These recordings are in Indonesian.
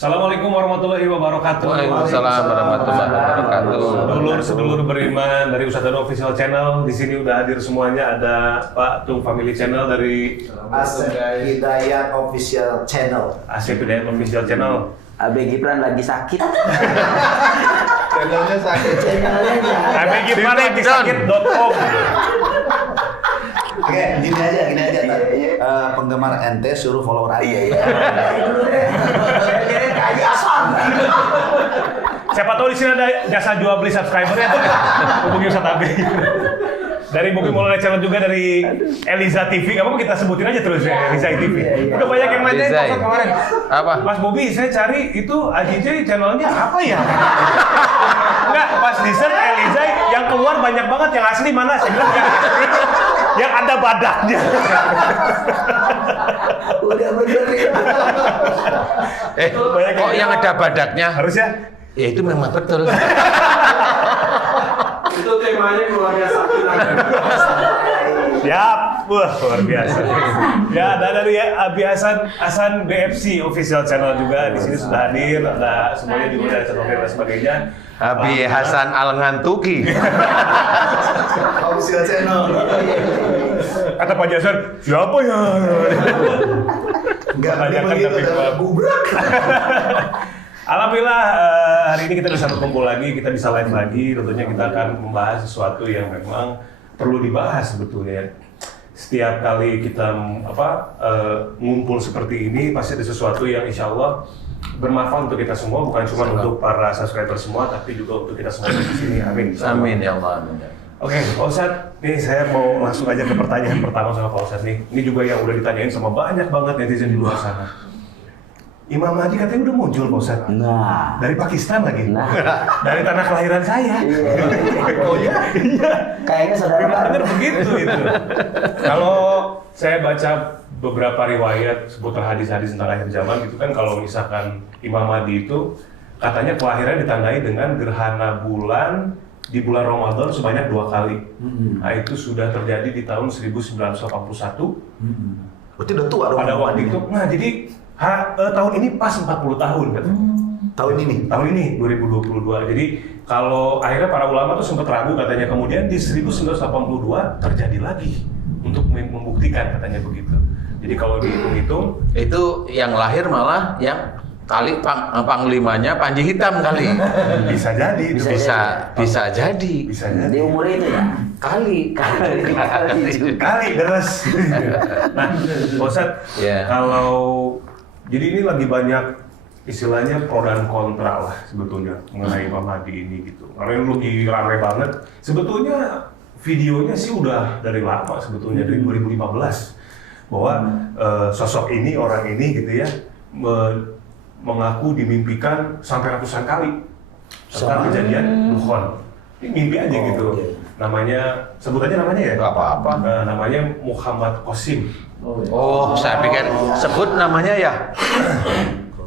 Assalamualaikum warahmatullahi wabarakatuh. Waalaikumsalam warahmatullahi wabarakatuh. Sedulur beriman dari Ustadz Danu Official Channel. Di sini udah hadir semuanya, ada Pak Tung Family Channel dari Asep Hidayat Official Channel. Asep Hidayat Official Channel. Abe Gibran lagi sakit. Channelnya sakit. Channelnya Abang Gibran lagi sakit.com. Oke, gini aja. Penggemar ente suruh follow Rai. Siapa tahu di sini ada jasa jual beli subscriber ya. Hubungi Ustadz Abe. Dari Bukit Maulana Channel juga, dari Eliza TV. Gak apa-apa kita sebutin aja terus ya, Eliza TV. Udah banyak yang nanyain Pak kemarin. Apa? Mas Bobi, saya cari itu AJJ channelnya apa ya? Enggak, pas di search Eliza yang keluar banyak banget, yang asli mana? Saya bilang yang asli, yang ada badaknya. Udah bener itu. Kok yang ada badaknya? Harusnya? Ya itu memang betul. Itu temanya keluarga Sakina. Siap, wah luar biasa. Ya, ada dari Abi Hasan BFC Official Channel juga di sini sudah hadir, ada semuanya juga dari channel dan sebagainya. Abi Hasan Al-Ngantuki. Official Channel. Kata Pak Jason, siapa ya? Enggak Banyak kan begitu, tapi gubrak. Alhamdulillah hari ini kita bisa berkumpul lagi, kita bisa live lagi. Tentunya kita akan membahas sesuatu yang memang perlu dibahas sebetulnya. Setiap kali kita ngumpul seperti ini, pasti ada sesuatu yang insya Allah bermanfaat untuk kita semua, bukan cuma untuk para subscriber semua, tapi juga untuk kita semua di sini. Amin. Amin ya Allah. Amin. Oke, Pak Ustadz, nih saya mau langsung aja ke pertanyaan pertama sama Pak Ustadz nih. Ini juga yang udah ditanyain sama banyak banget netizen di luar sana. Imam Mahdi katanya udah muncul, Pak Ustadz. Nah, Dari Pakistan lagi. Nah. Dari tanah kelahiran saya. Oh ya? Iya. kayaknya saudara Bener baru. begitu itu. Kalau saya baca beberapa riwayat seputar hadis-hadis tentang akhir zaman gitu kan, kalau misalkan Imam Mahdi itu katanya kelahirannya ditandai dengan gerhana bulan di bulan Ramadan sebanyak 2 kali. Nah, itu sudah terjadi di tahun 1981. Berarti udah tua dong. Pada waktu itu. Nah, jadi tahun ini pas 40 tahun katanya. Tahun ini. Tahun ini 2022. Jadi kalau akhirnya para ulama tuh sempat ragu katanya, kemudian di 1982 terjadi lagi untuk membuktikan katanya begitu. Jadi kalau dihitung-hitung Itu yang lahir malah yang kali panglimanya Panji Hitam kali. bisa jadi itu. Bisa jadi. Bisa jadi. Di umur itu ya. Kali. Kali deres. Nah, Pak Ustadz, Ya. kalau jadi ini lagi banyak istilahnya pro dan kontra lah sebetulnya mengenai Imam Mahdi ini gitu. Karena ini lagi rame banget. Sebetulnya videonya sih udah dari lama sebetulnya, dari 2015 bahwa sosok ini, orang ini gitu ya mengaku dimimpikan sampai ratusan kali tentang kejadian Dukhon. Ini mimpi aja gitu. Iya. Namanya, sebutannya namanya ya? Nggak apa-apa. Namanya Muhammad Qasim. Oh, saya pikir sebut namanya ya.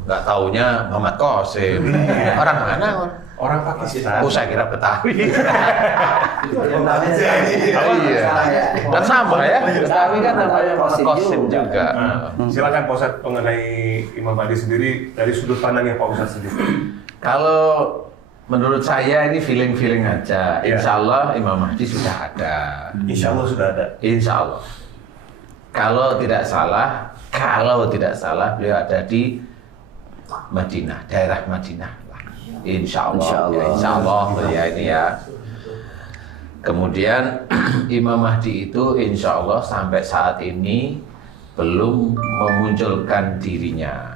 Nggak taunya Muhammad Qasim. Orang mana? Orang Pakistan. Oh, saya kira Betawi. Oh iya. Kan sama ya. Betawi kan namanya Muhammad Qasim juga. Nah, silakan Pak Ustadz mengenai Imam Mahdi sendiri dari sudut pandangnya Pak Ustadz sendiri. Kalau menurut saya ini feeling-feeling aja. Iya. Insya Allah Imam Mahdi sudah ada. Insya Allah sudah ada. Insya Allah. Kalau tidak salah beliau ada di Madinah, daerah Madinah. Insya Allah. Insya Allah ya ini ya. Kemudian Imam Mahdi itu insya Allah sampai saat ini belum memunculkan dirinya.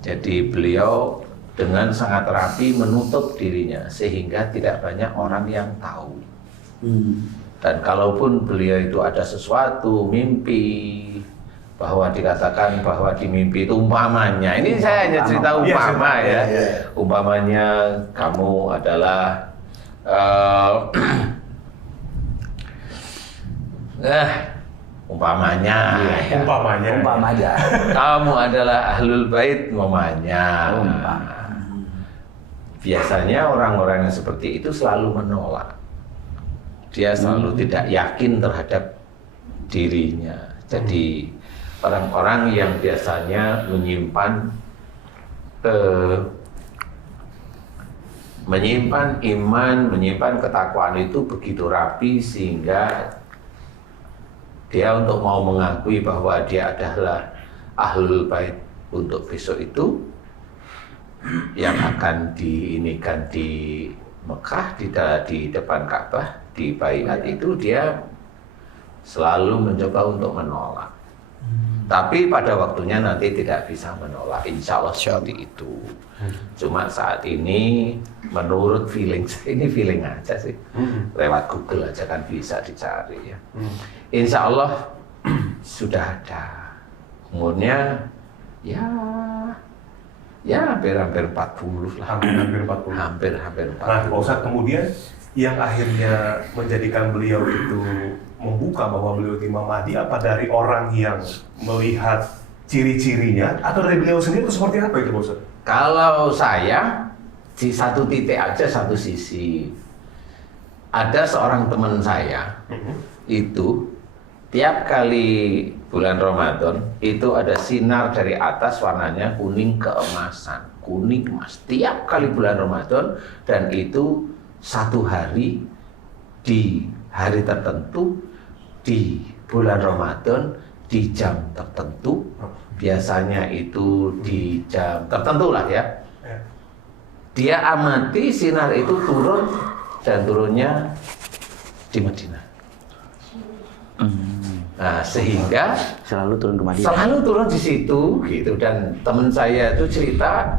Jadi beliau dengan sangat rapi menutup dirinya sehingga tidak banyak orang yang tahu. Dan kalaupun beliau itu ada sesuatu mimpi bahwa dikatakan bahwa di mimpi itu umpamanya, ini saya hanya cerita umpama ya. Umpamanya kamu adalah umpamanya Umpamanya. kamu adalah ahlul bait umpamanya. Biasanya orang-orang yang seperti itu selalu menolak. Dia selalu tidak yakin terhadap dirinya. Jadi orang-orang yang biasanya menyimpan menyimpan iman, menyimpan ketakwaan itu begitu rapi sehingga dia untuk mau mengakui bahwa dia adalah ahlul bait untuk besok itu yang akan diinikan di Mekah di depan Ka'bah di baiat itu, dia selalu mencoba untuk menolak. Tapi pada waktunya nanti tidak bisa menolak, insya Allah seperti itu. Cuma saat ini menurut feeling, ini feeling aja sih, lewat Google aja kan bisa dicari ya. Insya Allah sudah ada umurnya ya hampir 40 lah. Hampir 40. Hampir 40. Nah, Pak Ustadz, kemudian yang akhirnya menjadikan beliau itu membuka bahwa beliau itu Imam Mahdi, apa dari orang yang melihat ciri-cirinya atau dari beliau sendiri itu seperti apa itu Pak Ustadz? Kalau saya di satu titik aja, satu sisi, ada seorang teman saya itu tiap kali bulan Ramadan itu ada sinar dari atas warnanya kuning keemasan, kuning emas tiap kali bulan Ramadan, dan itu satu hari di hari tertentu di bulan Ramadan di jam tertentu, biasanya itu di jam tertentu lah ya. Dia amati sinar itu turun dan turunnya di Madinah. Nah, sehingga Selalu turun ke Madinah. selalu turun di situ gitu. Dan teman saya itu cerita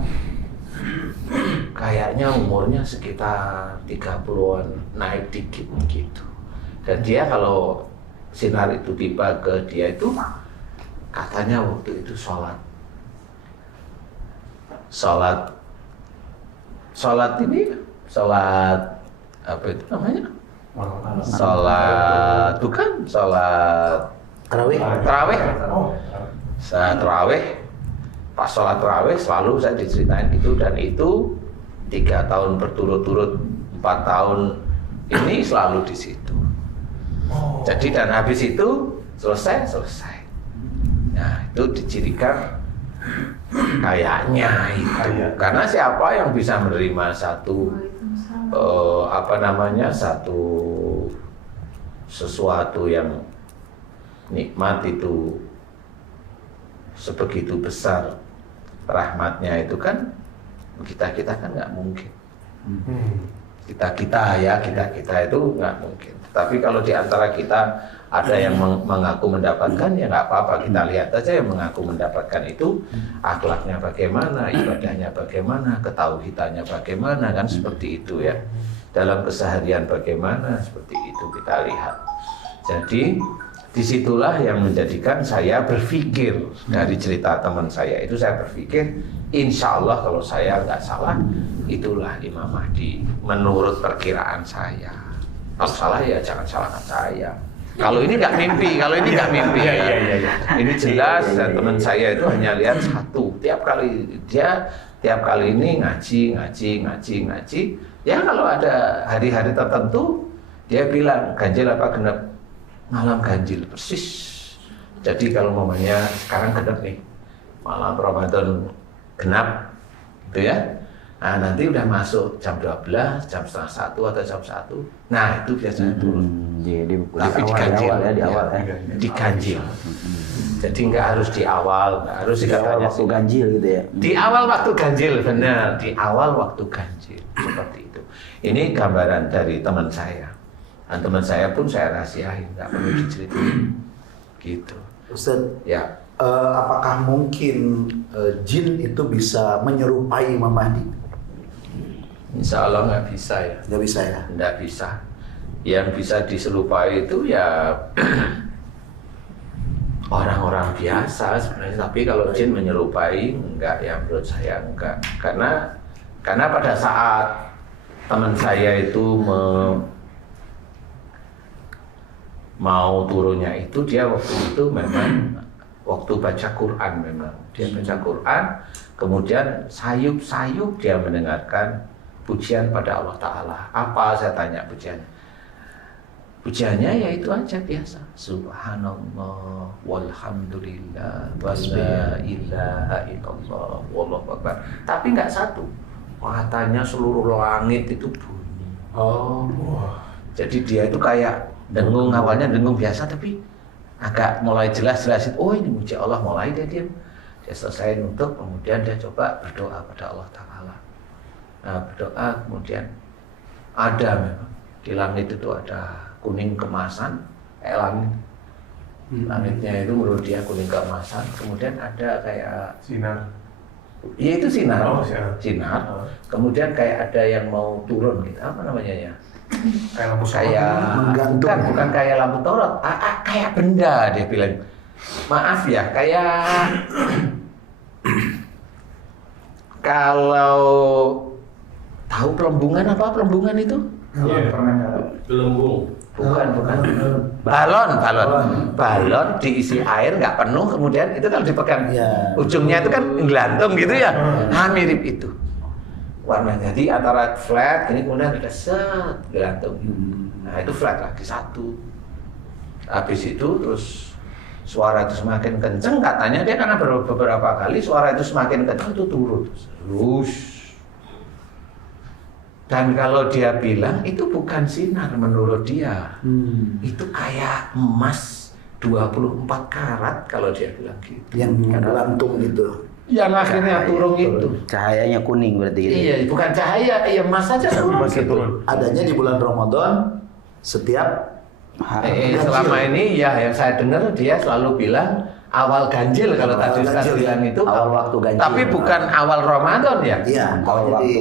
kayaknya umurnya sekitar 30-an, naik dikit gitu. Dan dia kalau sinar itu tiba ke dia itu katanya waktu itu sholat apa itu namanya? Sholat bukan sholat Tarawih. terawih. Saat terawih, pas sholat terawih selalu saya diceritain gitu, dan itu 3 tahun berturut-turut, 4 tahun ini selalu di situ. Jadi dan habis itu selesai. Nah, itu dicirikan kayaknya itu. Karena siapa yang bisa menerima satu satu sesuatu yang nikmat itu sebegitu besar rahmatnya itu kan kita kan nggak mungkin. Kita itu nggak mungkin. Tapi kalau di antara kita ada yang mengaku mendapatkan, ya nggak apa-apa, kita lihat aja yang mengaku mendapatkan itu akhlaknya bagaimana, ibadahnya bagaimana, ketauhidannya bagaimana, kan seperti itu ya. Dalam keseharian bagaimana, seperti itu kita lihat. Jadi disitulah yang menjadikan saya berpikir, dari cerita teman saya itu saya berpikir, insya Allah kalau saya nggak salah, itulah Imam Mahdi menurut perkiraan saya. Kalau salah ya jangan salahkan saya. Kalau ini nggak mimpi, Ini jelas, dan teman saya itu hanya lihat satu. Tiap kali ini ngaji. Ya kalau ada hari-hari tertentu, dia bilang ganjil apa genep, malam ganjil persis. Jadi kalau mamanya sekarang genep nih, malam Ramadan genap, gitu ya. Nah, nanti udah masuk jam 12, jam setengah 1 atau jam 1. Nah, itu biasanya turun. Tapi diganjil ya. Diganjil. Jadi nggak harus di awal, nggak harus Di awal waktu ganjil gitu ya. Di awal waktu ganjil, benar. Di awal waktu ganjil, seperti itu. Ini gambaran dari teman saya. Dan teman saya pun saya rahasiain, nggak perlu diceritain. Gitu. Ustaz, Ya. apakah mungkin jin itu bisa menyerupai Imam Mahdi? Insya Allah nggak bisa ya. Nggak bisa ya? Nggak bisa. Yang bisa diserupai itu ya orang-orang biasa sebenarnya. Tapi kalau jin menyerupai, enggak ya, menurut saya enggak. Karena pada saat teman saya itu mau turunnya itu, dia waktu itu memang waktu baca Quran, memang dia baca Quran, kemudian sayup-sayup dia mendengarkan pujian pada Allah Ta'ala. Apa, saya tanya pujian? pujiannya ya itu aja biasa. Subhanallah, walhamdulillah, wala ilaha illallah, wallahu akbar. Tapi nggak satu. Katanya seluruh langit itu bunyi. Oh. Jadi dia itu kayak dengung, awalnya dengung biasa tapi agak mulai jelas-jelasin, oh ini muji Allah, mulai dia diam. Dia selesai nutup, kemudian dia coba berdoa pada Allah Ta'ala. Nah berdoa kemudian ada memang di langit itu ada kuning kemasan, kayak langit. Langitnya itu menurut dia kuning kemasan, kemudian ada kayak Sinar. iya itu sinar, Oh, sinar. sinar. Kemudian kayak ada yang mau turun gitu, apa namanya ya? Kayak lampu Kayak menggantung. bukan kayak lampu sorot, kayak benda dia bilang. Maaf ya, kayak kalau tahu pelembungan apa pelembungan itu? Iya. Gelembung. Bukan. Balon diisi air nggak penuh, kemudian itu kalau dipegang Iya. ujungnya itu kan nggelantung gitu ya. Nah mirip itu. Warnanya jadi antara flat, ini kemudian ada set gelantung. Nah itu flat lagi satu. Habis itu terus suara itu semakin kenceng, katanya dia karena beberapa kali suara itu semakin kenceng itu turun terus. Dan kalau dia bilang itu bukan sinar menurut dia, itu kayak emas 24 karat kalau dia bilang gitu. Yang menggelantung gitu. Yang akhirnya turun itu. Cahayanya kuning berarti gitu. Iya, bukan cahaya, ya emas saja turun. Masih turun. Adanya di bulan Ramadan setiap Selama ini ya yang saya dengar dia selalu bilang awal ganjil kalau Awal tadi Ustaz ganjil, bilang ya. itu Awal waktu ganjil. Tapi bukan awal Ramadan ya. Iya, Awal jadi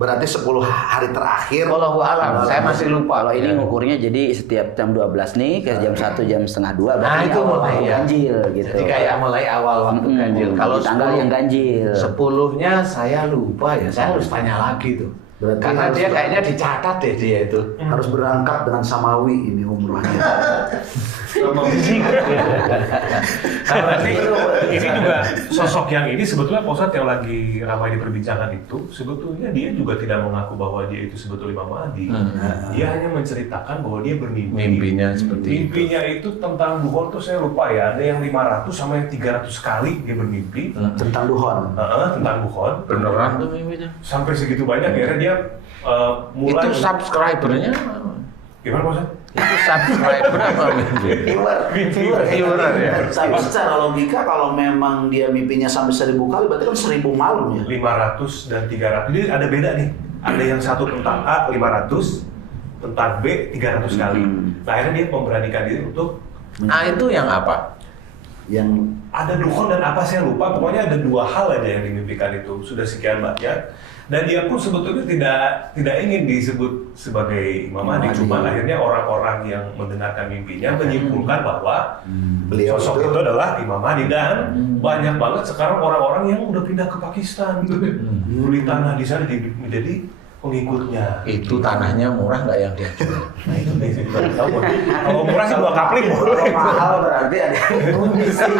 berarti 10 hari terakhir. Wallahu alam, saya masih lupa. Kalau ini ngukurnya jadi setiap jam 12 nih ke jam 1 jam setengah 2 Nah, berarti itu awal mulai ya. ganjil gitu. Jadi kayak mulai awal waktu ganjil. Kalau di tanggal yang ganjil. 10-nya saya lupa ya, saya harus tanya lagi tuh. Berarti Karena harus dia kayaknya dicatat deh dia itu. Harus berangkat dengan samawi ini umrohnya. Karena ini juga sosok yang ini sebetulnya Pak Ustadz yang lagi ramai diperbincangkan itu sebetulnya dia juga tidak mengaku bahwa dia itu sebetulnya Imam Mahdi. Dia hanya menceritakan bahwa dia bermimpi. Mimpinya seperti itu. Mimpinya itu tentang duhon tuh saya lupa ya. Ada yang 500 sama yang 300 kali dia bermimpi. Tentang duhon. Tentang duhon. Beneran tuh mimpinya. Sampai segitu banyak akhirnya dia mulai. Itu subscribernya Gimana Pak Ustadz? itu subscriber apa mimpi? Viewer ya. Tapi secara logika kalau memang dia mimpinya sampai 1000 kali berarti kan 1000 malam ya. 500 dan 300. Jadi ada beda nih. Ada yang satu tentang A 500, tentang B 300 kali. Nah, akhirnya dia memberanikan diri untuk Itu yang apa? Yang ada dukhon dan apa saya lupa. Pokoknya ada dua hal aja yang dimimpikan itu. Sudah sekian banyak. Dan dia pun sebetulnya tidak ingin disebut sebagai Imam Mahdi. Cuma akhirnya orang-orang yang mendengarkan mimpinya menyimpulkan bahwa beliau sosok itu adalah Imam Mahdi. Dan banyak banget sekarang orang-orang yang udah pindah ke Pakistan, beli tanah di sana menjadi pengikutnya. Itu tanahnya murah nggak yang dia jual? Nah itu basic. Kalau murah sih 2 kapling. kalau mahal berarti ada kondisi.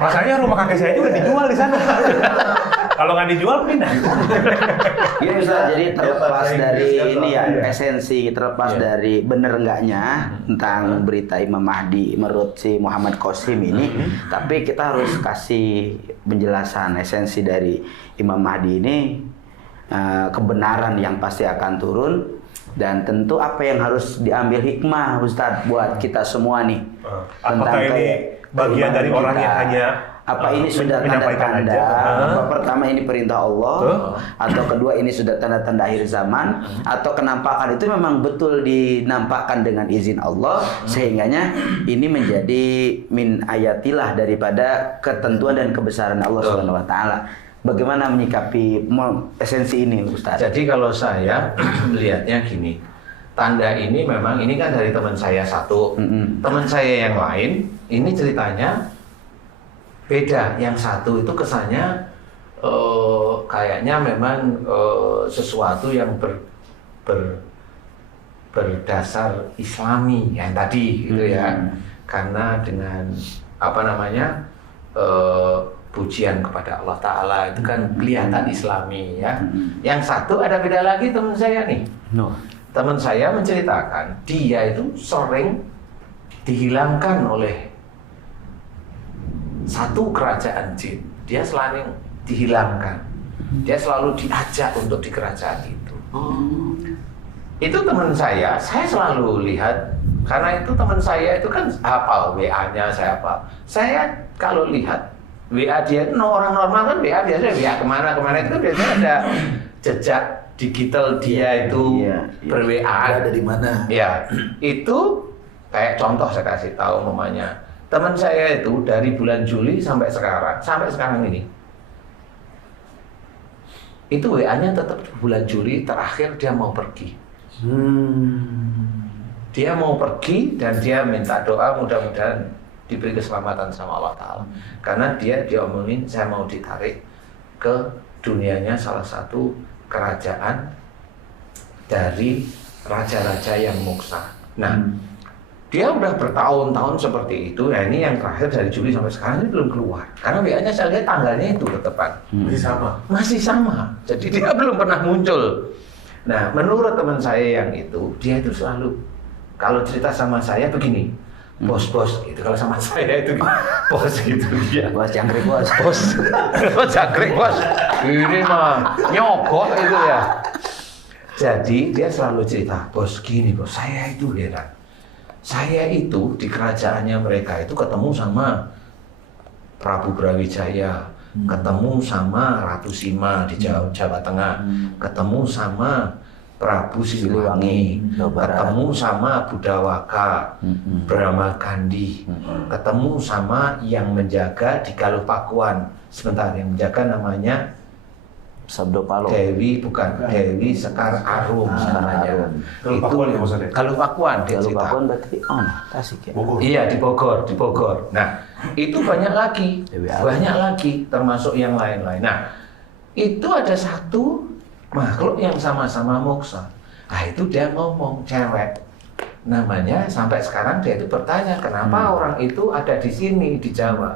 Rasanya rumah kakek saya juga dijual di sana. Kalau nggak dijual pindah. Iya bisa jadi terlepas Ya, dari Pak, ini ya ya. esensi, terlepas dari bener enggaknya tentang berita Imam Mahdi menurut si Muhammad Qasim ini, tapi kita harus kasih penjelasan esensi dari Imam Mahdi ini, kebenaran yang pasti akan turun dan tentu apa yang harus diambil hikmah Ustadz buat kita semua nih. Apakah ini bagian dari orang yang hanya apa ini sudah menyampaikan tanda-tanda aja? apa pertama ini perintah Allah atau kedua ini sudah tanda-tanda akhir zaman atau kenampakan itu memang betul dinampakkan dengan izin Allah sehingganya ini menjadi min ayatilah daripada ketentuan dan kebesaran Allah Subhanahu wa taala. Bagaimana menyikapi esensi ini Ustaz? Jadi kalau saya melihatnya gini, tanda ini memang ini kan dari teman saya satu, teman saya yang lain ini ceritanya beda. Yang satu itu kesannya kayaknya memang sesuatu yang berdasar Islami yang tadi gitu ya, karena dengan apa namanya pujian kepada Allah Ta'ala itu kan kelihatan Islami ya. Yang satu ada beda lagi teman saya nih. teman saya menceritakan dia itu sering dihilangkan oleh satu kerajaan jin. Dia selalu dihilangkan. Dia selalu diajak untuk di kerajaan itu. Itu teman saya selalu lihat, karena itu teman saya itu kan hafal WA-nya, saya hafal. Saya kalau lihat WA dia, orang normal kan WA biasanya WA kemana itu kan biasanya ada jejak digital dia itu ber-WA ada di mana. Ya, itu kayak contoh saya kasih tahu mamanya. Teman saya itu dari bulan Juli sampai sekarang ini. Itu WA-nya tetap bulan Juli terakhir dia mau pergi. Dia mau pergi dan dia minta doa mudah-mudahan diberi keselamatan sama Allah Ta'ala. Karena dia diomongin saya mau ditarik ke dunianya salah satu kerajaan dari raja-raja yang moksa. Nah, dia udah bertahun-tahun seperti itu. Ya ini yang terakhir dari Juli sampai sekarang ini belum keluar. Karena WA-nya saya lihat tanggalnya itu tetepan. Masih sama. Jadi dia belum pernah muncul. Nah, menurut teman saya yang itu, dia itu selalu kalau cerita sama saya begini. Bos, itu kalau sama saya itu bos gitu dia. Bos jangkrik bos. Bos jangkrik bos. Ini mah nyogok itu ya. Jadi dia selalu cerita, bos gini bos, saya itu heran. Saya itu di kerajaannya mereka itu ketemu sama Prabu Brawijaya, ketemu sama Ratu Sima di Jawa Tengah, ketemu sama Prabu Siliwangi, ketemu sama Budawaka, Brahma Gandhi, ketemu sama yang menjaga di Galuh Pakuan. Sebentar, yang menjaga namanya Sabdo Palo. Dewi Sekar Arum namanya. Galuh Pakuan ya maksudnya? Galuh Pakuan dia Galuh cerita. Pakuan berarti Tasik ya. Bogor. Iya di Bogor. Nah itu banyak lagi, termasuk yang lain-lain. Nah itu ada satu makhluk yang sama-sama moksa. Nah itu dia ngomong cewek. Namanya sampai sekarang dia itu bertanya kenapa orang itu ada di sini di Jawa.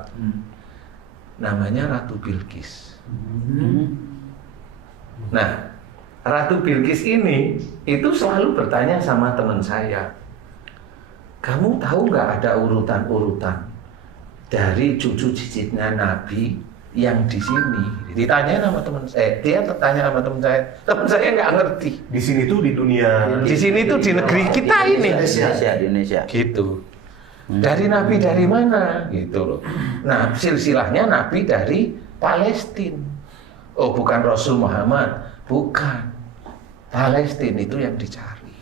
Namanya Ratu Bilqis. Nah, Ratu Bilqis ini itu selalu bertanya sama teman saya, kamu tahu nggak ada urutan-urutan dari cucu cicitnya Nabi yang di sini? Ditanya sama teman saya, dia bertanya sama teman saya nggak ngerti. Di sini tuh di dunia. Di sini tuh di negeri kita ini. Indonesia. Gitu. Dari Nabi dari mana? Gitu loh. Nah, silsilahnya Nabi dari Palestina. Oh, bukan Rasul Muhammad, bukan. Palestina itu yang dicari.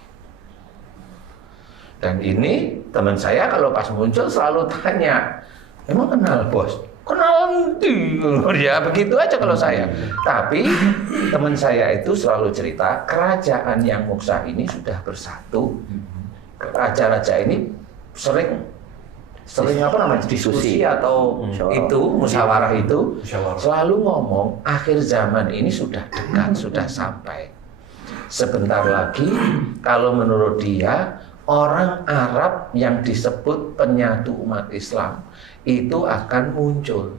Dan ini teman saya kalau pas muncul selalu tanya, emang kenal bos? Kenal nanti. Ya begitu aja kalau saya. Tapi teman saya itu selalu cerita, kerajaan yang moksa ini sudah bersatu. Raja-raja ini sering apa namanya diskusi atau itu musyawarah itu selalu ngomong akhir zaman ini sudah dekat, sudah sampai. Sebentar lagi kalau menurut dia orang Arab yang disebut penyatu umat Islam itu akan muncul.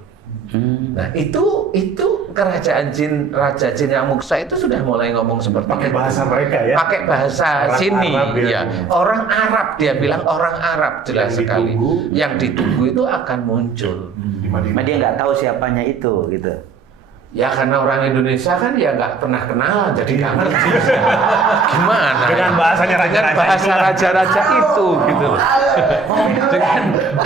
Nah itu kerajaan jin, raja jin yang moksa itu sudah mulai ngomong seperti pakai itu. bahasa mereka ya. Pakai bahasa Orang sini, Arab ya. Orang Arab dia bilang orang Arab jelas Yang sekali. ditunggu. Yang ditunggu itu akan muncul. Di Madinah. Cuma dia nggak tahu siapanya itu gitu. Ya karena orang Indonesia kan ya nggak pernah kenalan, jadi nggak ngerti. Gimana? Dengan bahasanya raja-raja dengan bahasa itu. raja-raja itu, gitu.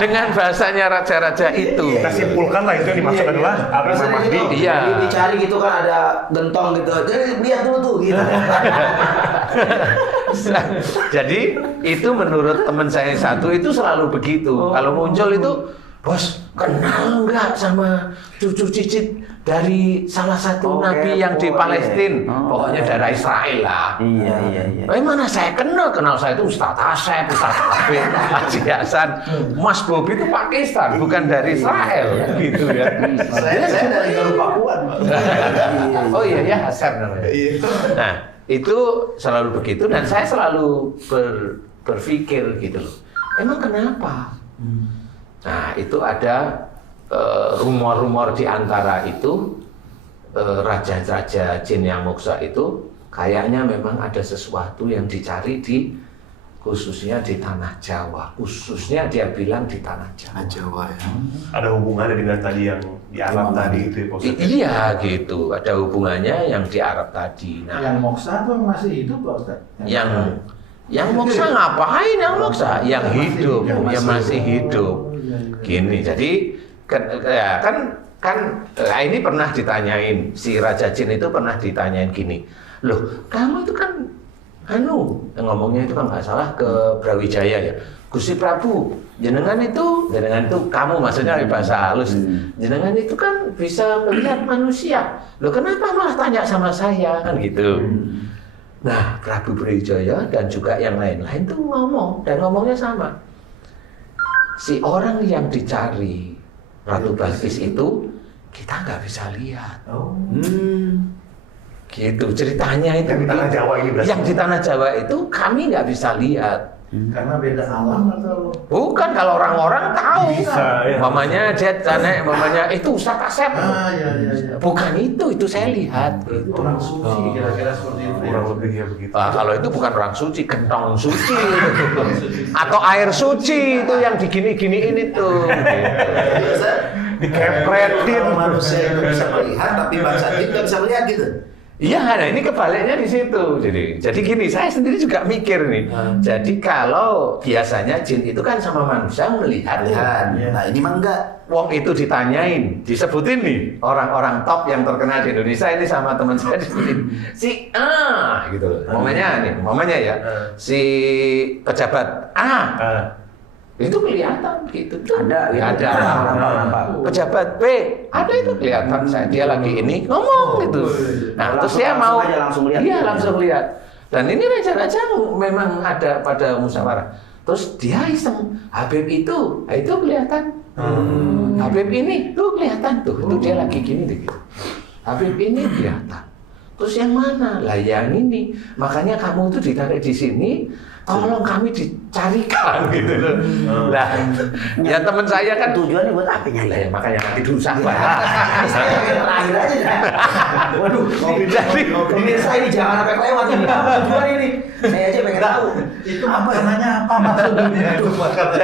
dengan bahasanya raja-raja itu. Kita simpulkan lah itu yang dimaksud adalah Imam Mahdi. Iya. Jadi dicari gitu kan ada gentong gitu. Jadi lihat dulu tuh gitu. Jadi itu menurut teman saya satu itu selalu begitu. Kalau muncul itu, bos kenal nggak sama cucu cicit dari salah satu nabi yang di Palestina? Pokoknya daerah Israel lah. Iya. Mana saya kenal saya itu Ustaz Asep, Ustaz Hafid, Haji Hasan, Mas Bobi itu Pakistan, bukan dari Israel, gitu ya. Saya dari Galuh Pakuan. Oh iya Asep namanya. Nah itu selalu begitu dan saya selalu berpikir gitu loh. Emang kenapa? Nah itu ada rumor-rumor di antara itu raja-raja jin yang moksa itu kayaknya memang ada sesuatu yang dicari khususnya di tanah Jawa. Khususnya dia bilang di tanah Jawa. Jawa ya. Ada hubungannya dengan tadi yang di Arab tadi itu ya, Pak Ustadz? Iya gitu, ada hubungannya yang di Arab tadi. Nah, Yang moksa tuh masih hidup Pak Ustaz? yang moksa ngapain yang moksa? Yang hidup, yang masih hidup. Gini, jadi kan ini pernah ditanyain, si Raja Jin itu pernah ditanyain gini, loh kamu itu kan ngomongnya itu kan nggak salah ke Brawijaya ya, Gusti Prabu, jenengan itu kamu maksudnya di bahasa halus, jenengan itu kan bisa melihat manusia, loh kenapa malah tanya sama saya kan gitu. Nah Prabu Brawijaya dan juga yang lain-lain tuh ngomong, dan ngomongnya sama, si orang yang dicari Ratu Balkis itu kita nggak bisa lihat. Gitu ceritanya itu. Yang di tanah Jawa ini berarti? Yang di tanah Jawa itu kami nggak bisa lihat. Karena beda alam atau? Bukan, kalau orang-orang tahu. Bisa, ya. Mamanya mamanya itu Ustaz Asep. Iya. Bukan itu saya lihat. Itu orang suci kira-kira seperti itu. Kurang lebih ya begitu. Kalau itu bukan orang suci, gentong suci. Atau air suci itu yang digini-giniin itu. Gitu. Dikepretin. Kalau manusia itu bisa melihat, tapi bangsa jin nggak bisa melihat gitu. Iya, nah ini kebaliknya di situ. Jadi gini, saya sendiri juga mikir nih. Jadi kalau biasanya jin itu kan sama manusia melihat. Nah ini mah enggak. Wong itu ditanyain, disebutin nih orang-orang top yang terkenal di Indonesia ini sama teman saya disebutin si A gitu loh. Momennya ya, si pejabat A. Itu kelihatan gitu. Ada Ada. Pejabat B, ada itu kelihatan dia lagi ini ngomong gitu. Nah, terus dia mau langsung lihat. Iya, langsung lihat. Dan ini raja-raja memang ada pada musyawarah. Terus dia iseng, Habib itu kelihatan. Habib ini tuh kelihatan tuh, itu dia lagi gini deh gitu. Habib ini kelihatan. Terus yang mana? Lah yang ini. Makanya kamu tuh ditarik di sini. Tolong kami dicarikan gitu loh. Lah, ya teman saya kan Tujuannya buat apa lah ya? ya, makanya nanti dulu sabar. Terakhir aja. Waduh, pemirsa ini jangan sampai lewat ini. Tujuan ini. Saya aja pengen tahu. Itu makanannya apa maksudnya?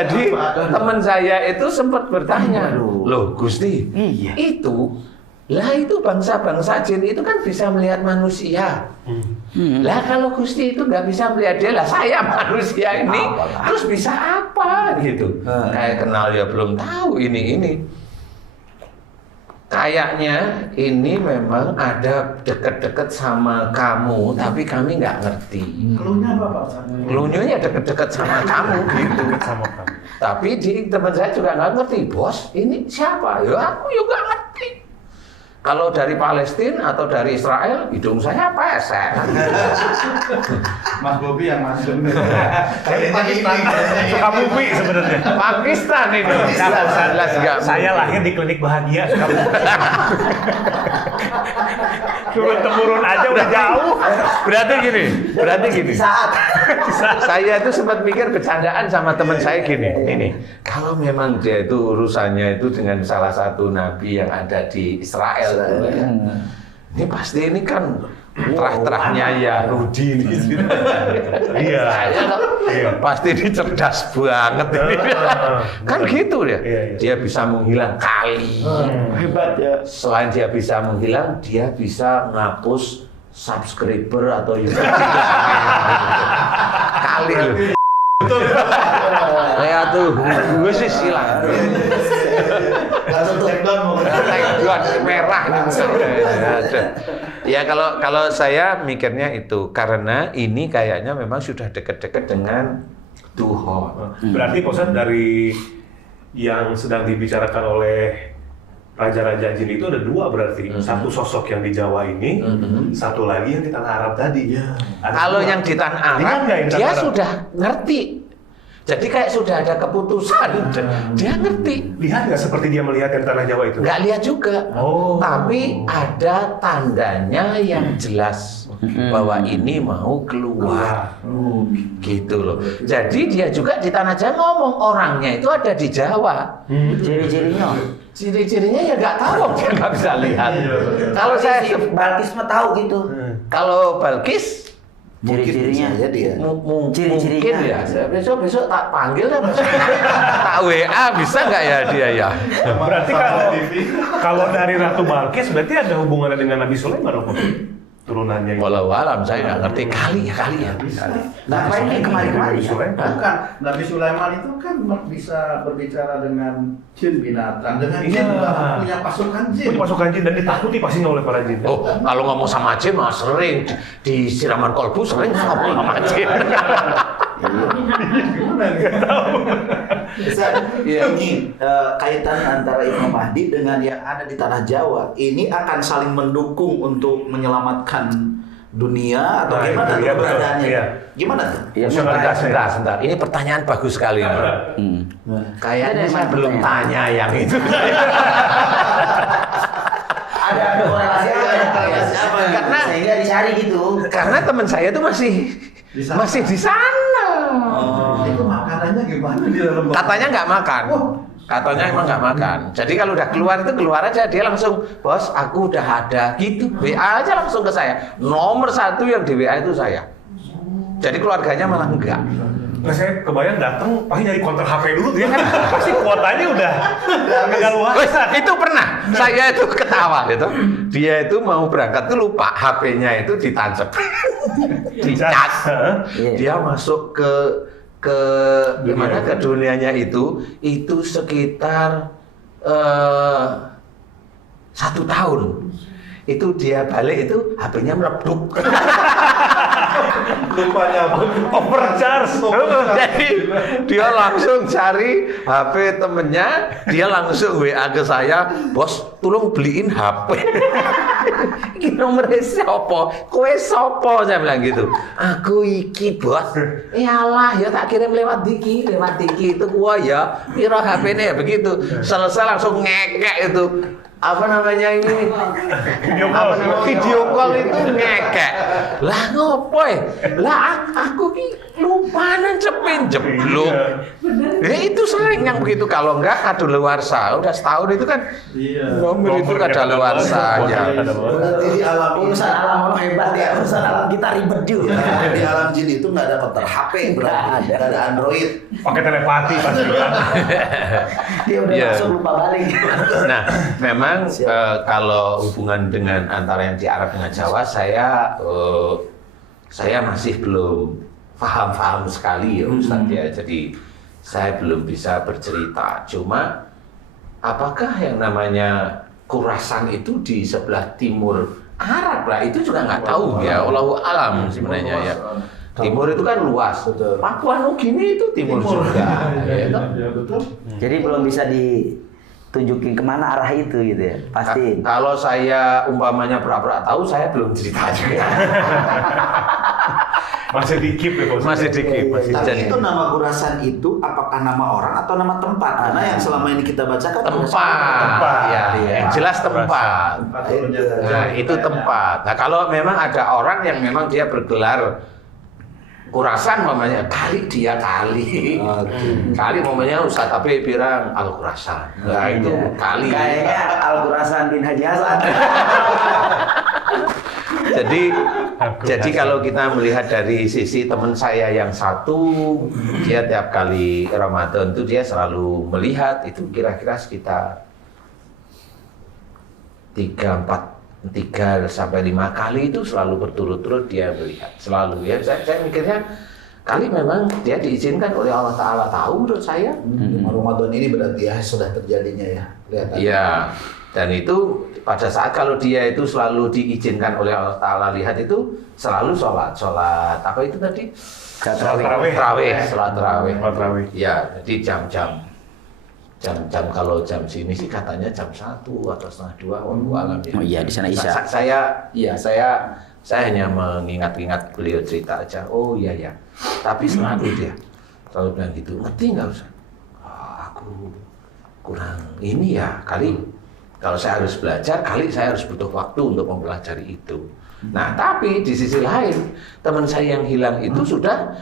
Jadi teman saya itu sempat bertanya, loh Gusti, Iya. itu bangsa-bangsa jin itu kan bisa melihat manusia. Lah kalau Gusti itu nggak bisa melihat dia, lah saya manusia ini terus bisa apa gitu? Kayak kenal ya belum tahu ini. Kayaknya ini memang ada deket-deket sama kamu, tapi kami nggak ngerti. Keluhnya apa Pak Ustaz? Keluhnya deket-deket sama kamu gitu. Sama kamu. Tapi teman saya juga nggak ngerti, bos ini siapa? Ya aku juga ngerti. Kalau dari Palestina atau dari Israel, hidung saya pesek. Mas Bobi yang masuk. Sukabumi sebenarnya. Pakistan itu. Jelas nggak. Saya lahir di klinik bahagia Sukabumi. Turun temurun aja udah jauh. Berarti gini. Saya itu sempat mikir bercandaan sama teman saya gini. Ini kalau memang dia itu urusannya itu dengan salah satu nabi yang ada di Israel. Ini pasti ini kan terah-terahnya ya Rudi ini. Iya. Pasti ini cerdas banget ini. Kan gitu ya. Dia bisa menghilang kali. Hebat ya. Selain dia bisa menghilang, dia bisa menghapus subscriber atau YouTube. Kali loh. Ya tuh, gue sih silang. Langsung take down mau Merah ini muka. Ya kalau saya mikirnya itu karena ini kayaknya memang sudah dekat-dekat dengan Tuhan. Berarti Pak Ustadz dari yang sedang dibicarakan oleh raja-raja jin itu ada dua berarti. Satu sosok yang di Jawa ini, satu lagi yang di tanah Arab tadi. Kalau yang di tanah Arab, dia sudah ngerti. Jadi kayak sudah ada keputusan, dia ngerti. Lihat nggak seperti dia melihat yang tanah Jawa itu? Nggak lihat juga, Oh. tapi ada tandanya yang jelas bahwa ini mau keluar, gitu loh. Jadi dia juga di tanah Jawa ngomong orangnya itu ada di Jawa. Ciri-cirinya. Ciri-cirinya ya nggak tahu, dia nggak bisa lihat. Kalau saya Balkis mah tahu gitu. kalau Balkis Ciri-cirinya ya dia. mungkin ya besok tak panggil dan tak WA bisa nggak ya dia ya. Berarti kalau dari Ratu Balkis berarti ada hubungannya dengan Nabi Sulaiman, apa turunannya? Walau alam saya nggak ngerti kali ya. Nah, apa ini kemarin-kemarin ya? Bukan, Nabi Sulaiman itu kan bisa berbicara dengan jin binatang, dengan Iya. jin punya pasukan jin. Punya pasukan jin dan ditakuti pastinya oleh para jin. Oh, kalau ngomong sama jin mah sering di siraman kolbu sering ngomong sama jin. Ini kaitan antara Imam Mahdi dengan yang ada di tanah Jawa ini akan saling mendukung untuk menyelamatkan dunia atau Nah, gimana itu tuh dia, betul. keberadaannya? Iya. Gimana tuh? Iya, Sebentar. Ini pertanyaan bagus sekali. Kayaknya saya belum tanya yang itu. Ada korelasi apa? Karena Sehingga dicari gitu. karena teman saya tuh masih di sana. Itu makanannya gimana di dalam Katanya nggak makan. Katanya emang nggak makan. Jadi kalau udah keluar itu keluar aja dia langsung, bos aku udah ada gitu. WA aja langsung ke saya. Nomor 1 yang di WA itu saya. Jadi keluarganya malah enggak. Nah, saya kebayang datang pasti nyari konter HP dulu dia kan pasti kuotanya udah kegaluan. Wes, itu pernah. Saya itu ketawa gitu. Dia itu mau berangkat tuh lupa HP-nya itu ditancap. Dicas. Dia masuk ke gimana ke dunianya itu sekitar 1 tahun. Itu dia balik itu HP-nya meleduk. lupanya Overcharge. Jadi dia langsung cari HP temennya, dia langsung WA ke saya, bos tolong beliin HP. Ini nomornya siapa? Kowe sopo? Saya bilang gitu. Aku iki bos. Iyalah ya tak kirim lewat diki itu gua ya. Piro HP-nya ya begitu. Selesai langsung ngekek itu. Apa namanya ini? Video call itu ngekek. Lah ngopo ya? Lah aku ki lupa nancepin jeblok. Ya itu sering yang begitu, kalau enggak kadaluarsa. Udah setahun itu kan nomor itu kadaluarsanya. Di alam Urusan alam hebat ya, urusan alam kita ribet juga. di alam jin itu nggak ada konter HP, berarti nggak ada Android. Pakai telepati pasti kan. Dia udah Iya. masuk lupa balik. Nah, memang kalau hubungan dengan antara yang di Arab dengan Jawa, saya masih belum paham sekali ya Ustaz ya. Jadi saya belum bisa bercerita. Cuma apakah yang namanya Khurasan itu di sebelah timur Arab lah, itu juga nggak tahu ya. Wallahu alam sebenarnya ya. Timur itu kan luas. Papua Nugini itu timur juga. Ya, toh? Jadi belum bisa ditunjukin kemana arah itu gitu ya. Pasti. Kalau saya umpamanya pura-pura tahu, saya belum cerita juga. Masih dikip ya, Bos. Masih dikip, masih Tapi jadi. itu nama Khurasan itu apakah nama orang atau nama tempat? Karena yang selama ini kita bacakan Tempat, ya, yang jelas tempat. Nah, itu tempat. Nah, kalau memang ada orang yang memang dia bergelar Khurasan, mamanya kali dia kali, kali mamanya Ustaz tapi bilang Al Khurasan. Nah, itu kali. Kayaknya Al Khurasan bin Haji Hasan. Jadi kalau kita melihat dari sisi teman saya yang satu, dia tiap kali Ramadan itu dia selalu melihat itu kira-kira sekitar 3 sampai 5 kali itu selalu berturut-turut dia melihat, selalu ya. Saya mikirnya kali memang dia diizinkan oleh Allah Ta'ala, tahu menurut saya. Ramadan ini berarti ya sudah terjadinya ya. Kelihatan. Iya. Dan itu pada saat kalau dia itu selalu diizinkan oleh Allah Ta'ala lihat itu selalu sholat apa itu tadi? Sholat tarawih. Ya, jadi jam kalau jam sini sih katanya jam 1 atau setengah 2 waktu alam ya. Oh iya, di sana Isya. Saya hanya mengingat-ingat beliau cerita aja. Oh iya ya. Tapi selalu dia selalu bilang gitu. Ngerti nggak Ustaz? Aku kurang ini ya, kali kalau saya harus belajar, kali saya harus butuh waktu untuk mempelajari itu. Nah, tapi di sisi lain, teman saya yang hilang itu sudah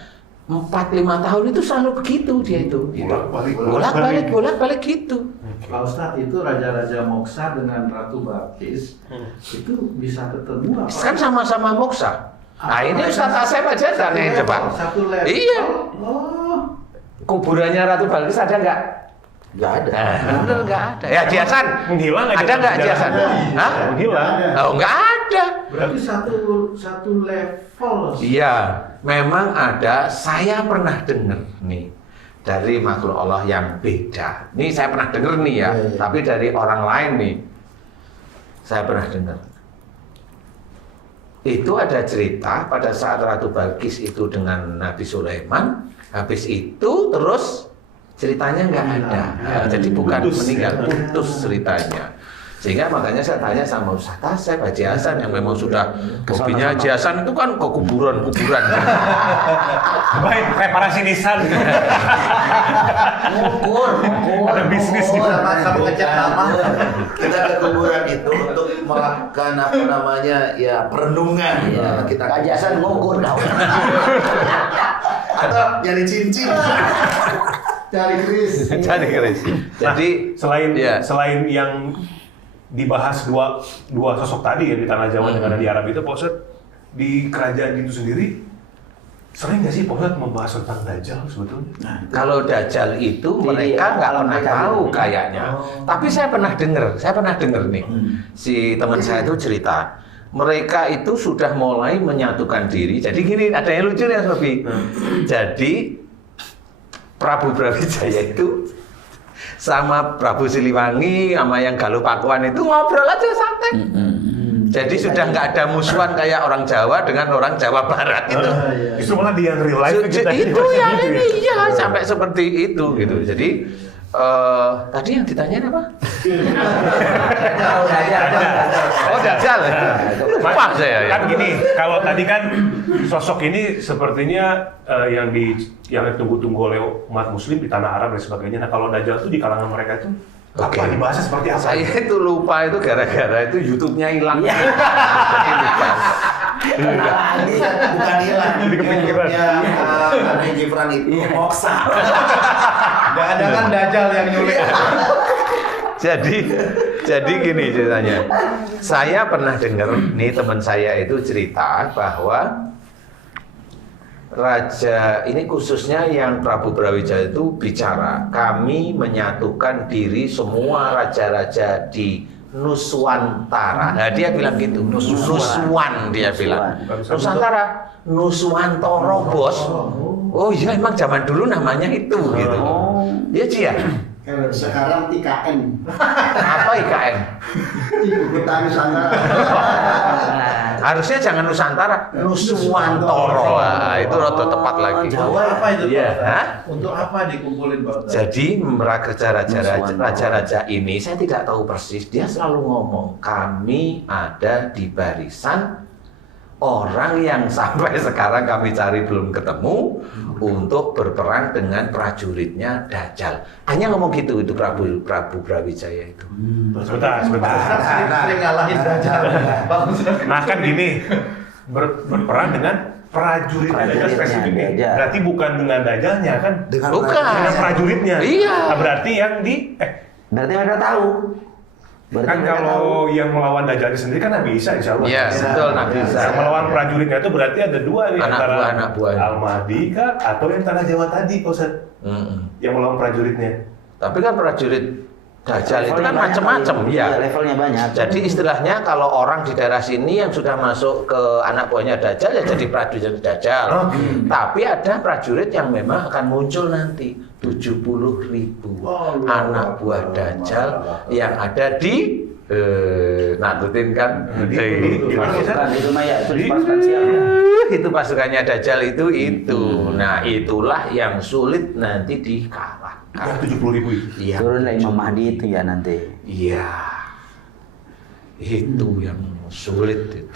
4-5 tahun itu selalu begitu dia itu. Gitu. Bolak-balik gitu. Pak Ustadz, itu Raja-Raja Moksa dengan Ratu Balkis itu bisa ketemu apa? Kan sama-sama moksa. Nah ini Ustadz Asep aja tanya coba. Satu level. Iya. Oh. Kuburannya Ratu Balkis ada nggak? Nggak ada. Bener nggak ada. Ya Jiasan. Menghilang aja. Ada nggak Jiasan? Hah? Menghilang. Oh nggak ada. Berarti satu level. Iya, memang ada. Saya pernah dengar nih dari makhluk Allah yang beda. Ini saya pernah dengar nih ya, tapi dari orang lain nih. Saya pernah dengar. Itu ada cerita pada saat Ratu Balkis itu dengan Nabi Sulaiman, habis itu terus ceritanya nggak ada. Jadi bukan meninggal, putus ceritanya. Sehingga makanya saya tanya sama Ustaz Asep, Haji Hasan yang memang sudah hobinya Haji Hasan itu kan ke kuburan-kuburan. Baik, kayak para sinisan. Ngukur. Ada bisnis gitu. Sama ngecat nama. Kita ke kuburan itu untuk melakukan apa namanya ya perenungan. Ya, kita kajasan ngukur kau. Atau nyari cincin. Cari Kris. Cari keris. Jadi selain yang dibahas dua sosok tadi ya di tanah Jawa dengan di Arab itu, Pak Ustadz, di kerajaan itu sendiri sering nggak sih Pak Ustadz membahas tentang Dajjal sebetulnya? kalau Dajjal itu mereka nggak pernah tahu kayaknya. Tapi saya pernah dengar nih. Si teman saya itu cerita, mereka itu sudah mulai menyatukan diri. Jadi gini, ada yang lucu ya Sofi. Jadi Prabu Brawijaya itu sama Prabu Siliwangi sama yang Galuh Pakuan itu ngobrol aja santai. Jadi sudah nggak ada musuhan kayak orang Jawa dengan orang Jawa Barat itu. Justru malah di yang real life Itu yang ini ya sampai seperti itu gitu. Jadi tadi yang ditanyain apa? Oh Dajjal. Lupa saya ya. Kan gini, kalau tadi kan sosok ini sepertinya yang ditunggu-tunggu oleh umat Muslim di tanah Arab dan sebagainya. Nah kalau Dajjal itu di kalangan mereka itu apa dibahasnya seperti apa? Saya itu lupa itu gara-gara itu YouTube-nya hilang. Jadi lupa. Bukan hilang. Jadi kepikiran. Nabi Gibran itu moksa. Jangan-jangan Dajjal yang nyulik. Jadi gini ceritanya. Saya pernah dengar nih teman saya itu cerita bahwa Raja ini khususnya yang Prabu Brawijaya itu bicara, kami menyatukan diri semua raja-raja di Nuswantara. Nah dia bilang gitu, Nuswan dia bilang. Nusantara, Nuswantara bos. Oh iya emang zaman dulu namanya itu gitu. Iya Ci ya? Sekarang IKN. Apa IKN? Ibu kota Nusantara. Harusnya jangan Nusantara, Nuswantara. Nah, itu rada tepat lagi. Jawa apa itu? Iya. Hah? Untuk apa dikumpulin Pak Ustadz? Jadi raja-raja ini saya tidak tahu persis. Dia selalu ngomong kami ada di barisan orang yang sampai sekarang kami cari belum ketemu untuk berperang dengan prajuritnya Dajjal. Hanya ngomong gitu itu Prabu Brawijaya itu. Sebentar. Sering ngalahin Dajjal. Nah kan gini, berperang dengan prajuritnya Dajjal spesifiknya. Berarti bukan dengan Dajjalnya kan? Bukan. Dengan prajuritnya. Iya. Nah, berarti yang Berarti mereka tahu. kan kalau yang melawan Dajjal sendiri kan Nabi Isa insya Allah. Iya, betul Nabi Isa. Yang melawan prajuritnya itu berarti ada dua nih, Anak buah. Al-Mahdi kah atau yang tanah Jawa tadi, Pak Ustaz? Yang melawan prajuritnya. Tapi kan prajurit Dajjal itu kan macam-macam ya. Levelnya banyak. Jadi istilahnya kalau orang di daerah sini yang sudah masuk ke anak buahnya Dajjal ya jadi prajurit Dajjal. Tapi ada prajurit yang memang akan muncul nanti 70.000 anak buah Dajjal yang ada di Nahdlatul kan. Itu pasukannya Dajjal itu. Nah, itulah yang sulit nanti dikalahkan. 70.000 itu. Iya. Turunlah Imam Mahdi itu ya nanti. Iya. Itu yang sulit itu.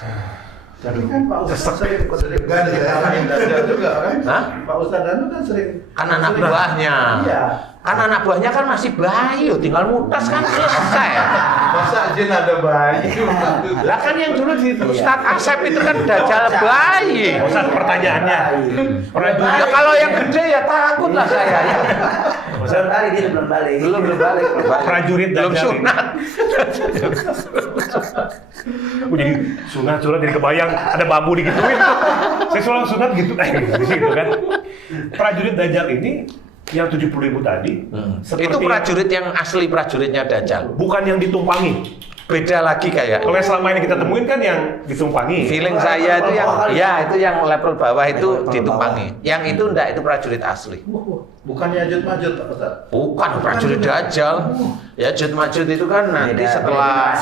Tapi kan Pak Ustadz sering ngalahin Dajjal juga kan? Hah? Pak Ustadz Danu kan sering. Kan anak buahnya. Iya. Kan anak buahnya kan masih bayi, tinggal mutas kan selesai. Masa jin ada bayi? Lah kan yang dulu di Ustadz Asep itu kan dajjal bayi. Ustaz, pertanyaannya. Ya kalau yang gede ya takut lah saya ya. Belum balik dia belum balik. Belum balik. Prajurit belum dajjal ini. sunat. Jadi sunat jadi kebayang ada bambu digituin. Saya sunat gitu, gitu kan. Prajurit dajjal ini yang 70.000 tadi, Itu prajurit yang asli prajuritnya dajjal. bukan yang ditumpangi. Beda lagi kayak. Kalau yang selama ini kita temuin kan yang ditumpangi. Feeling saya itu yang level bawah itu ditumpangi. Yang itu enggak, itu prajurit asli. Bukannya Yajud-Majud, Pak Ustaz? Bukan prajurit dajjal. Ya Yajud-Majud itu kan nanti setelah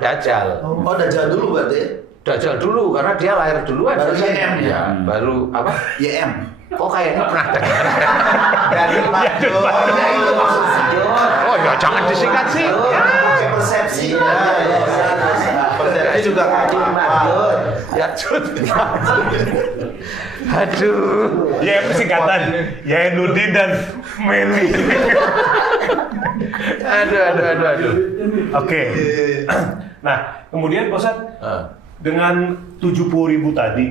dajjal. Oh, Dajjal dulu berarti. Dajjal dulu karena dia lahir duluan. Baru YM. Ya, baru apa? YM. Oh kayaknya pernah dengar. Yajud-Majud. Itu maksudnya. Oh ya jangan disingkat sih. Ya. Persepsi. Persepsi juga Yajud. Aduh. Ya itu singkatan. Ya Nudin dan Meli. Aduh. Oke. Nah, kemudian Pak Ustadz, dengan 70.000 tadi,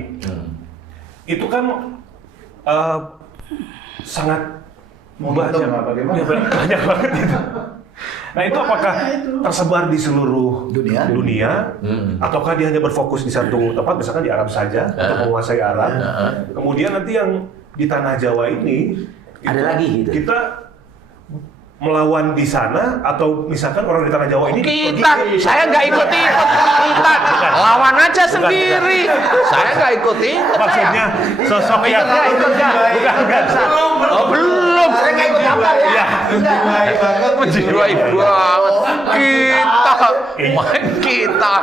itu kan sangat Momentum banyak, apa gimana? ya, banyak banget itu. Nah itu apakah tersebar di seluruh dunia, ataukah dia hanya berfokus di satu tempat, misalkan di Arab saja, untuk menguasai Arab. Kemudian nanti yang di tanah Jawa ini, Ada lagi gitu? kita melawan di sana, atau misalkan orang di tanah Jawa ini Saya nggak ikut-ikut. Kita lawan aja sendiri. Saya nggak ikut-ikut. maksudnya sosok yang bukan. Oh belum. Saya nggak ikut apa ya? Iya. Menjiwai banget. Kita.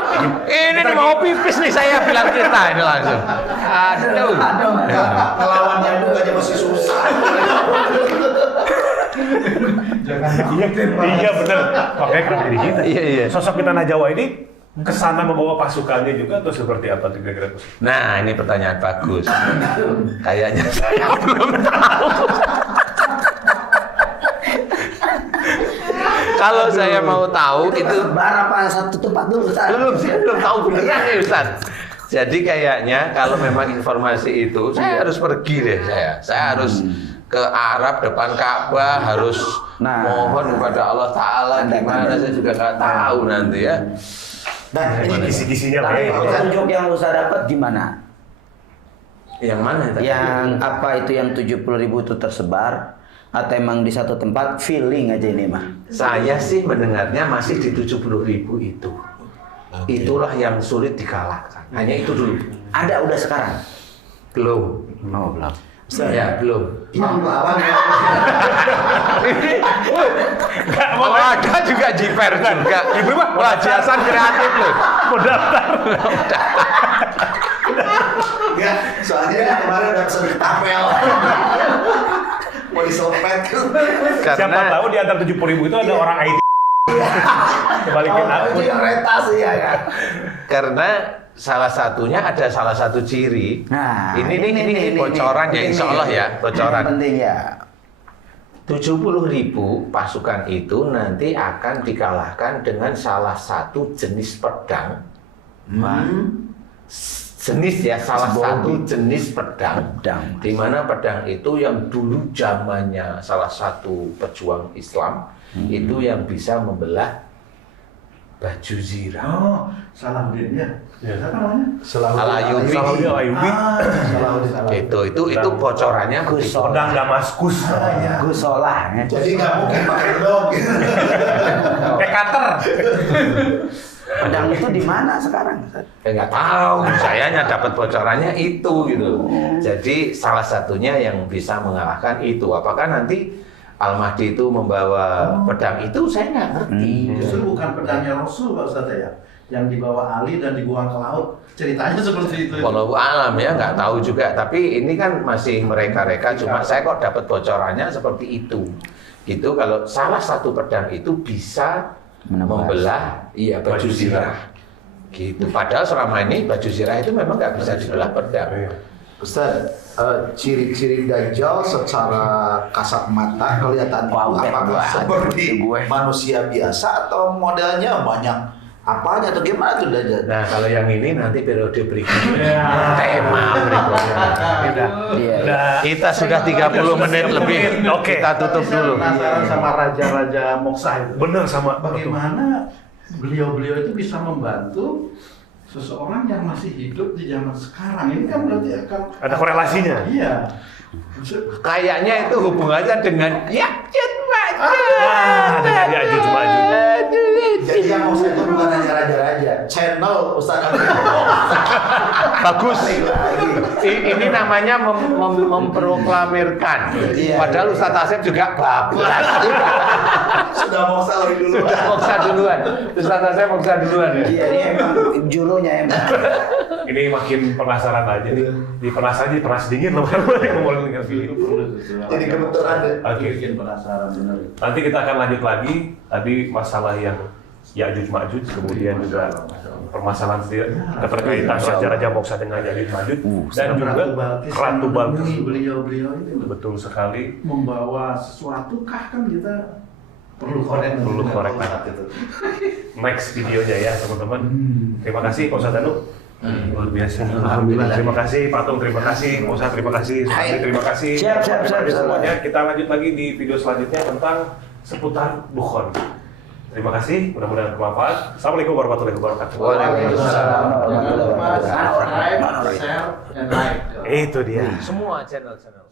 Ini nih mau pipis nih saya bilang kita ini langsung. Aduh. Melawan nyamuk aja masih susah. Iya benar. Makanya kenapa jadi kita? Iya. Sosok di tanah Jawa ini kesana membawa pasukannya juga atau seperti apa kira-kira? Nah, ini pertanyaan bagus. Kayaknya saya belum tahu. Kalau saya mau tahu itu Berapa satu tempat dulu, Ustaz? saya belum tahu beneran ya Ustaz. Jadi kayaknya kalau memang informasi itu saya harus pergi deh saya harus ke Arab depan Ka'bah, harus mohon kepada Allah Ta'ala gimana saya juga nggak tahu nanti ya. Dan Ini kisi-kisinya lah Tapi ya. petunjuk yang Ustaz dapat gimana? Yang mana tadi? Yang apa itu yang 70.000 itu tersebar? Atau emang di satu tempat feeling aja ini mah? Saya sih mendengarnya masih di 70.000 itu. Itulah yang sulit dikalahkan. Hanya itu dulu. Ada udah sekarang? Belum. Oh belum. Ya belum. Imam lawan ya. Oh, ada juga jiper juga. Ibu mah Wah, jasan kreatif loh. mau daftar. Ya, soalnya kemarin udah pesen tapel. Mau diselpet. Siapa Karena tahu di antara 70.000 itu ada orang IT. Kebalikin aku. Itu yang retasi ya kan. karena salah satunya ada salah satu ciri. Nah, ini bocoran ya, insya Allah ya, bocoran. Penting ya. 70.000 pasukan itu nanti akan dikalahkan dengan salah satu jenis pedang. Jenis ya, salah satu jenis pedang. Di mana pedang itu yang dulu zamannya salah satu pejuang Islam itu yang bisa membelah baju zirah. Oh, Salahuddin ya. Apa namanya? Al-Ayyubi. Itu bocorannya begitu. Pedang Damaskus. Gusolah. Ya. Jadi nggak mungkin pakai dog. Cutter. Pedang itu di mana sekarang? Nggak tahu, saya hanya dapat bocorannya itu gitu. Jadi salah satunya yang bisa mengalahkan itu. Apakah nanti Al-Mahdi itu membawa pedang itu, saya nggak ngerti. Justru bukan pedangnya Rasul Pak Ustaz ya, yang dibawa Ali dan dibuang ke laut. Ceritanya seperti itu. Wallahu alam ya, nggak tahu juga. Tapi ini kan masih mereka-reka. Cuma saya kok dapat bocorannya seperti itu. Gitu kalau salah satu pedang itu bisa membelah baju zirah. Gitu. Padahal selama ini baju zirah itu memang nggak bisa dibelah pedang. Ustaz, ciri-ciri Dajjal secara kasat mata kelihatan Wow, apakah seperti gue. manusia biasa atau modelnya banyak apanya atau gimana tuh Dajjal? Nah, kalau yang ini nanti periode berikutnya. Tema berikutnya. Iya. Kita sudah 30 menit lebih. Oke. Kita tutup dulu. Penasaran sama raja-raja Moksa itu. Bener sama. Bagaimana beliau-beliau itu bisa membantu seseorang yang masih hidup di zaman sekarang? Ini kan berarti akan Ada korelasinya. Iya. Kayaknya itu hubungannya dengan Ya'juj Ma'juj. Dengan Ya'juj Ma'juj. Jadi yang Moksa itu bukan hanya raja-raja, channel Ustaz Abu. Bagus. Ini namanya memproklamirkan. Padahal Ustaz Asep juga bablas. Sudah Moksa lebih dulu. Sudah Moksa duluan. Ustaz Asep Moksa duluan ya. Iya, ini emang jurunya emang. Ini makin penasaran aja nih. Di penasaran jadi panas dingin loh ngomongin dengan video. Jadi kebetulan deh. Oke. Bikin penasaran benar. Nanti kita akan lanjut lagi. Tadi masalah yang Ya'juj Ma'juj, kemudian juga permasalahan keterkaitan raja-raja Moksa dengan Ya'juj Ma'juj dan juga Ratu Balkis. Beliau-beliau ini Betul sekali. membawa sesuatu kah kan kita perlu korek Saat itu. Next videonya ya teman-teman. Terima kasih Pak Ustadz Danu. Luar biasa. Alhamdulillah. Terima kasih Pak Tung, terima kasih Pak Ustadz, terima kasih Sukadi, terima kasih. Siap. Terima kasih semuanya. Kita lanjut lagi di video selanjutnya tentang seputar dukhon. Terima kasih, mudah-mudahan bermanfaat. Assalamualaikum warahmatullahi wabarakatuh. Waalaikumsalam. Jangan lupa subscribe, share, and like. Itu dia. Semua channel-channel.